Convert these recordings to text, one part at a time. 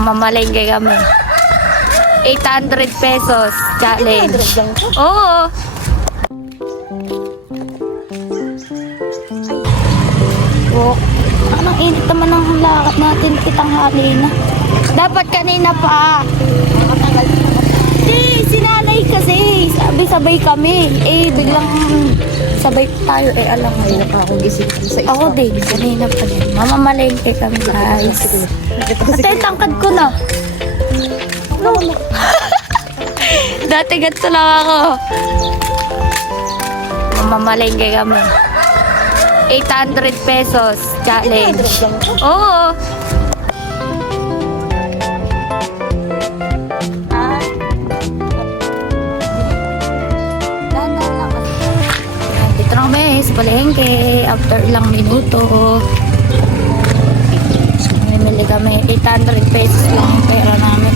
Mamamalengke kami. 800 pesos challenge. Oo. Oh, anong init naman ng lakad natin itanghali na. Dapat kanina pa. Di, sinanay kasi. Sabi sabay kami. Eh, biglang sabay tayo. Eh, alam mo. Kanina pa akong gising sa isa. Ako din, kanina pa din. Mamamalengke kami, guys. Ate, tangkad ko na. No. Dati ganito lang ako. Mamamalengke kami. 800 pesos challenge. Oo. Dito na kami sa palengke. After ilang minuto. Bibili kami. 800 pesos lang yung pera namin.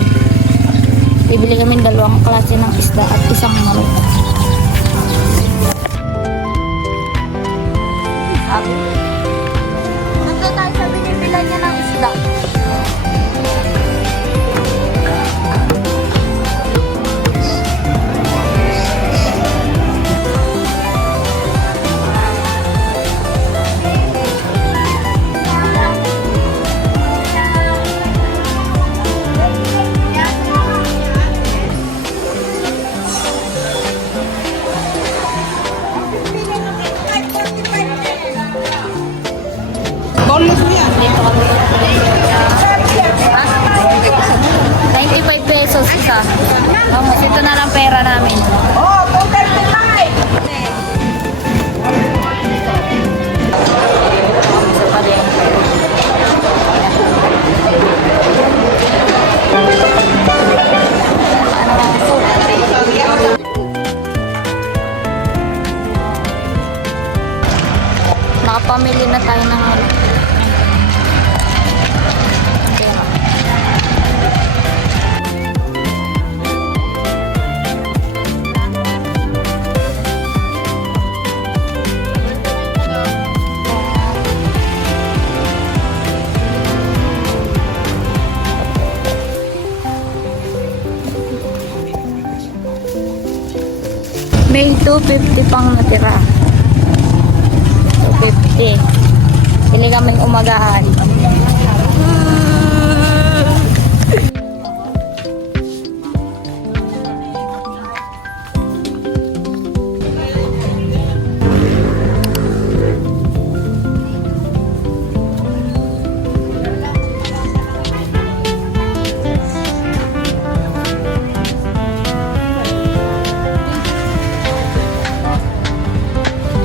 Bibili kami dalawang klase ng isda at isang manok. Nandito tayo sa binibilan niya ng isda. Dito kami. 95 pesos isa. Mas ito na lang pera namin. Oh, 235! Sa palengke. Nakapamili na tayo ng may 250 pang natira. 250. Pili kaming umagahan.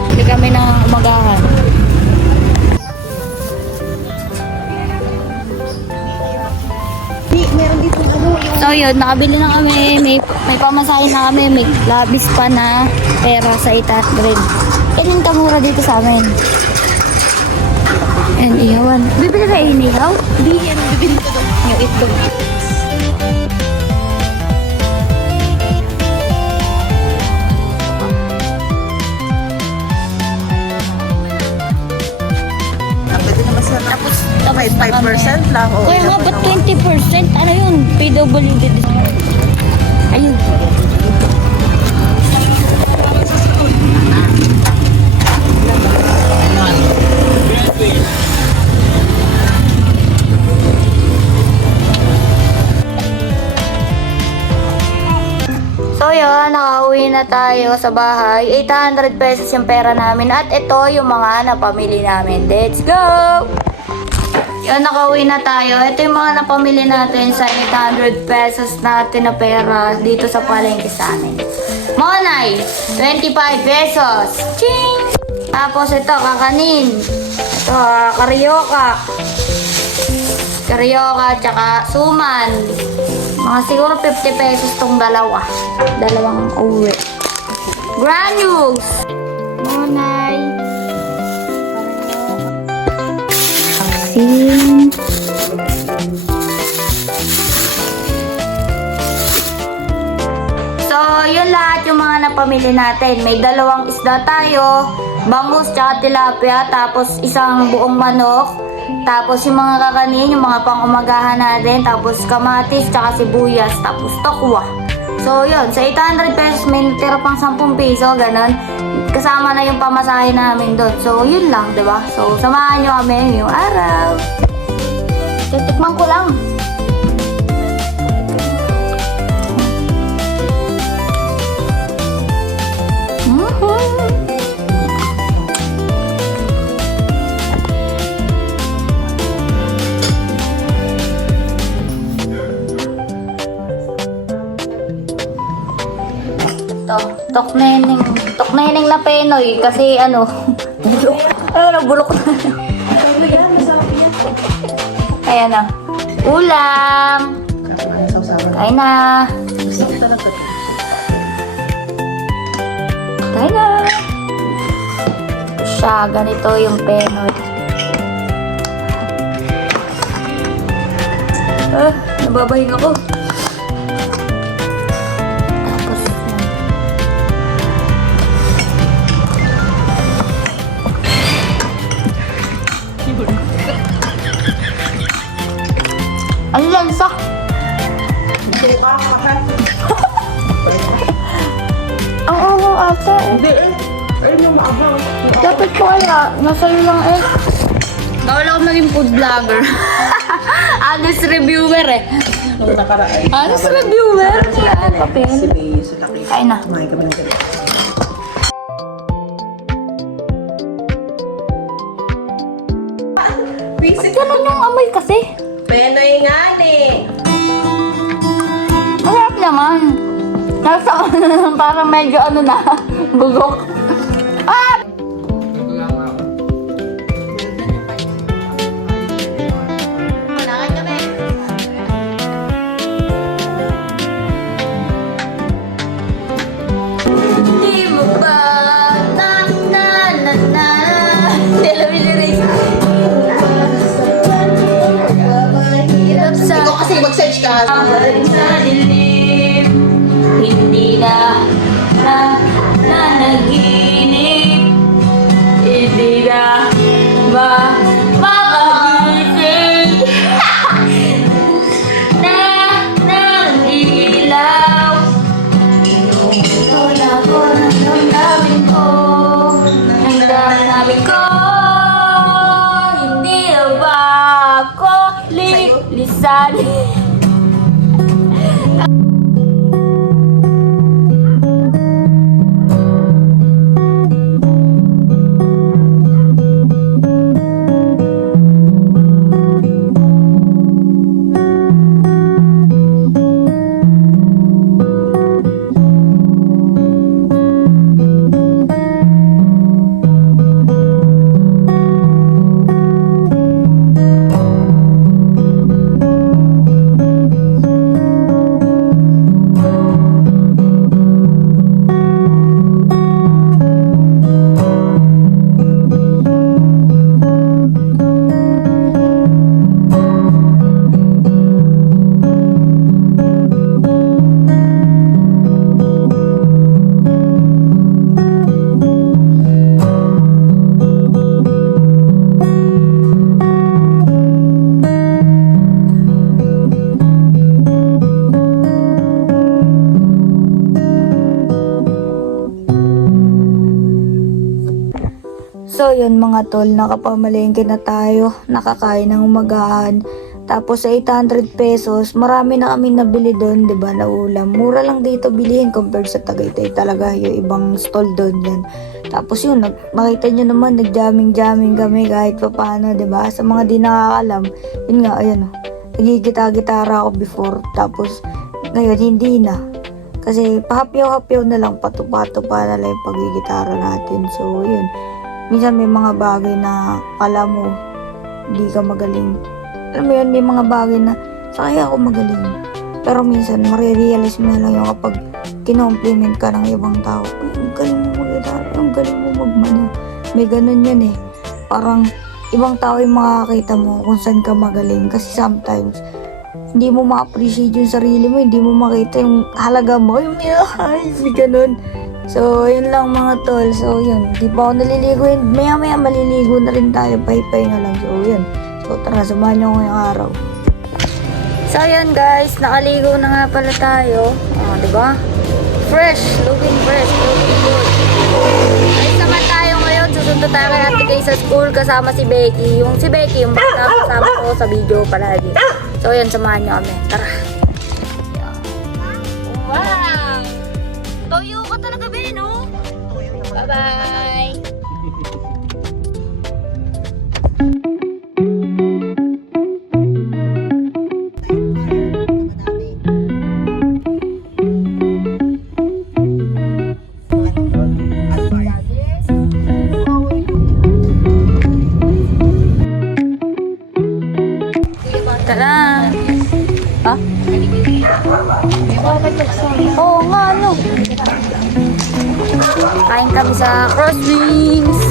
Pili kami ng umagahan. Meron dito ano yung... So yun, nakabili na kami, may pamasahin na kami, may labis pa na pera sa 800. Ganyan kamura dito sa amin. And ihawan. Bibili ka inihaw? Hindi yan, bibili ko doon. Yung itlog. Pwede naman siya. Tapos 5% lang. O, kaya nga, ba't 20%? Ano yun? PWD. Ayun. So yun, nakauwi na tayo sa bahay. 800 pesos yung pera namin. At ito yung mga napamili namin. Let's go! Yun, nakauwi na tayo. Ito yung mga napamili natin sa 800 pesos natin na pera dito sa palengke sa amin. Monay, 25 pesos. Ching! Tapos ito, kakanin. Ito, karyoka. Karyoka, tsaka suman. Mga siguro 50 pesos tong dalawa. Dalawang uwi. Granules. Monay. Asin. So, yun lahat yung mga napamili natin. May dalawang isda tayo, bangus tsaka tilapia, tapos isang buong manok, Tapos yung mga kakanin, yung mga pang-umagahan natin. Tapos kamatis, tsaka sibuyas. Tapos tokwa. So, yun. Sa 800 pesos, may natira pang 10 piso. Ganon. Kasama na yung pamasahe namin doon. So, yun lang, diba? So, samahan nyo kami ngayong araw. Titikman ko lang. Tokneneng na Penoy kasi ano, bulok. Bulok na. Ayan na. Ulam. Kain na. Kain na. Siya, ganito yung Penoy. Nababahin ako. Tapos, ang lansa. Ang ulo ate. Hindi eh. Ayun yung maabang. Dapat ko kaya, nasa'yo lang eh. Bawal ako maging food vlogger. Honest reviewer eh. Nung nakaraan. Honest reviewer? Yan, kapin. Si Bea, sa laki. Kain na. Kumain kami ng gabi. Ba't ganun yung amoy kasi? Penoy nga eh. Masarap naman. Nasa parang medyo ano na, bugok. Ah! Di mo ba na na na na Di alam yung lyrics. Mahirap sa Ikaw kasi mag-search ka. sa dilim. Hindi na nanaginip. Hindi na makagising. Ng ilaw. Wala ko ng damdamin ko. Ng damdamin ko. Hindi na ba ako lisanin? So yun mga tol, nakapamalengke na tayo, nakakain ng umagahan. Tapos sa 800 pesos, marami na kami nabili doon, 'di ba, na ulam. Mura lang dito bilihin compared sa Tagaytay talaga, yung ibang stall doon yan. Tapos yun, makita nyo naman, nag-jamming kami kahit pa paano, 'di ba? Sa mga di nakakalam, yun nga, ayun, nagigita-gitara ako before, tapos ngayon hindi na. Kasi pahapyaw-hapyaw na lang, patupa-tupa na lang yung pagigitara natin. So yun, minsan may mga bagay na kala mo hindi ka magaling. Alam mo yun, may mga bagay na sa kaya ako magaling. Pero minsan, marirealize mo na lang yung kapag kinompliment ka ng ibang tao. Ay, ang galing mo mag-gitara, ang galing mo magmano. May ganun yun eh. Parang ibang tao yung makakita mo kung saan ka magaling. Kasi sometimes, hindi mo ma-appreciate yung sarili mo, hindi mo makita yung halaga mo. Yung ay, ganun. So, yun lang mga tol. So, yun. Di pa ako naliligo. Maya-maya maliligo na rin tayo. Pahipahinga lang. So, yun. So tara, samahan nyo ngayong araw. So ayan guys, nakaligo na nga pala tayo. Diba? Fresh, looking good. Ay naman tayo ngayon, susunod tayo kay Ate Kay sa school kasama si Becky. Yung si Becky, yung bata kasama ko sa video palagi. So ayan, samahan nyo kami. Tara. Wow! Toyo ka talaga, Ben, no? Bye-bye! Tara! Ha? Oo nga, ano? Kain kami sa Crosswings.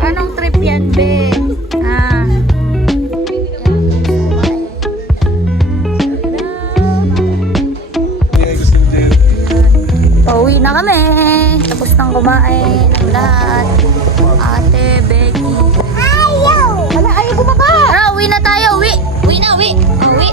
Anong trip yan, be? Pauwi na kami. Tapos nang kumain ang lahat. Ate Becky. Ayaw! Wala, ayaw bumaba! Tara, uwi na tayo. Uwi! Uwi na, uwi! Uwi!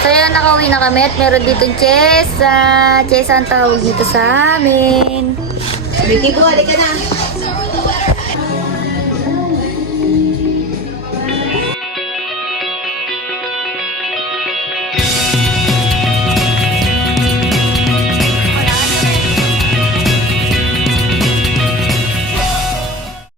So yun, nakauwi na kami at meron dito Chesa. Chesa ang tawag dito sa amin. Vicky, buhali ka na.